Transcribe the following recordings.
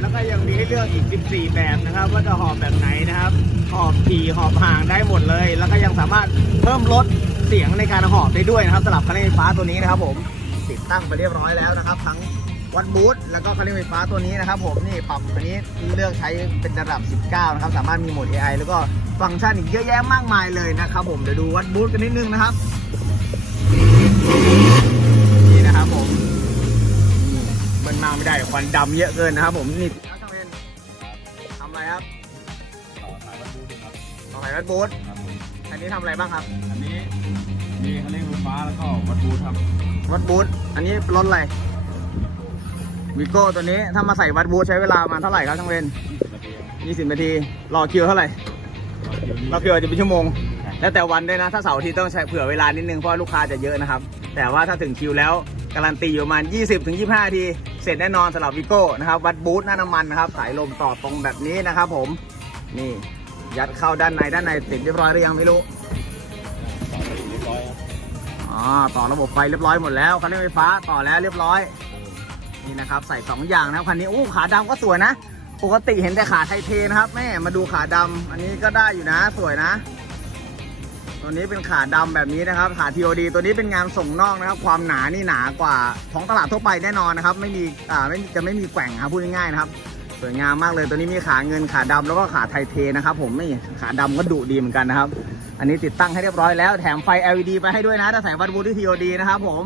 แล้วก็ยังมีให้เลือกอีก 14 แบบนะครับ ว่าจะหอบแบบไหนนะครับ หอบขี่หอบห่างได้หมดเลย แล้วก็ยังสามารถเพิ่มลดเสียงในการหอบได้ด้วยนะครับสำหรับคันเร่งไฟฟ้าตัวนี้นะครับ ผมติดตั้งไปเรียบร้อยแล้วนะครับ ทั้งวัดบูทแล้วก็คันเร่งไฟฟ้าตัวนี้นะครับ ผมนี่ปรับอันนี้เลือกใช้เป็นระดับ 19 นะครับ สามารถมีโหมด AI แล้วก็ฟังก์ชันอีกเยอะแยะมากมายเลยนะครับ ผมเดี๋ยวดูวัดบูทกันนิดนึงนะครับนี่นะครับผม มันมาไม่ได้ควันดำเยอะเกินนะครับผมนี่แล้วทำเป็นทำอะไรครับต่อสายวัดดูดูครับต่อสายวัดบูทครับผมอันนี้ทำอะไรบ้างครับ อันนี้มีคันเร่งไฟฟ้าแล้วก็วัดบูทครับวัดบูทอันนี้รถอะไรวิโก้ตัวนี้ถ้ามาใส่วัดบูทใช้เวลาประมาณเท่าไหร่ครับช่างเวน20 นาทีครับ20นาทีรอคิวเท่าไหร่ต่อคิวนี้รอคิวอาจจะเป็นชั่วโมง แล้วแต่วันด้วยนะ ถ้าเสาร์อาทิตย์ต้องใช้เผื่อเวลานิดนึงเพราะลูกค้าจะเยอะนะครับ แต่ว่าถ้าถึงคิวแล้ว การันตีอยู่ประมาณ 20ถึง25นาที เสร็จแน่นอนสำหรับวิโก้นะครับ วัดบูทหน้าน้ำมันนะครับ สายลมต่อตรงแบบนี้นะครับผม นี่ยัดเข้าด้านในด้านในติดเรียบร้อยหรือยังไม่รู้ต่อไปเรียบร้อยครับอ๋อต่อระบบไฟเรียบร้อยหมดแล้วคันเร่งไฟฟ้าต่อแล้วเรียบร้อย นี่นะครับ ใส่ 2 อย่างนะครับคันนี้อู้ขาดำก็สวยนะ ปกติเห็นแต่ขาไทเทนะครับแม่มาดูขาดำอันนี้ก็ได้อยู่นะ สวยนะ ตัวนี้เป็นขาดำแบบนี้นะครับ ขา TOD ตัวนี้เป็นงานส่งนอกนะครับ ความหนานี่หนากว่าท้องตลาดทั่วไปแน่นอนนะครับ ไม่มีอ่าไม่จะไม่มีแกว่งครับพูดง่ายๆนะครับ สวยงามมากเลยตัวนี้มีขาเงินขาดำแล้วก็ขาไทเทนะครับผมนี่ขาดำก็ดุดีเหมือนกันนะครับ อันนี้ติดตั้งให้เรียบร้อยแล้วแถมไฟ LED ไปให้ด้วยนะถ้าใส่วัดบูทที่ TOD นะครับผม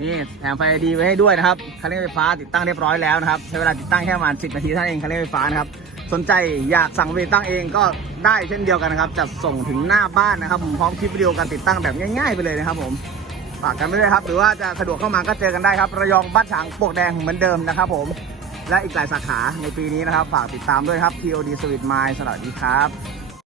นี่แถมไฟ LED ไว้ให้ด้วยนะครับคันเร่งไฟฟ้าติดตั้งเรียบร้อยแล้วนะครับใช้เวลาติดตั้งแค่ประมาณ10นาทีเท่านั้นเองคันเร่งไฟฟ้านะครับ สนใจอยากสั่งไปตั้งเองก็ได้เช่นเดียวกันนะครับจัดส่งถึงหน้าบ้านนะครับผมพร้อมคลิปวิดีโอการติดตั้งแบบง่าย ๆ ไปเลยนะครับผมฝากกันไว้ด้วยครับ หรือว่าจะสะดวกเข้ามาก็เจอกันได้ครับ ระยองบ้านฉางปลวกแดงเหมือนเดิมนะครับผม และอีกหลายสาขาในปีนี้นะครับ ฝากติดตามด้วยครับ TOD Sweet Mind สวัสดีครับ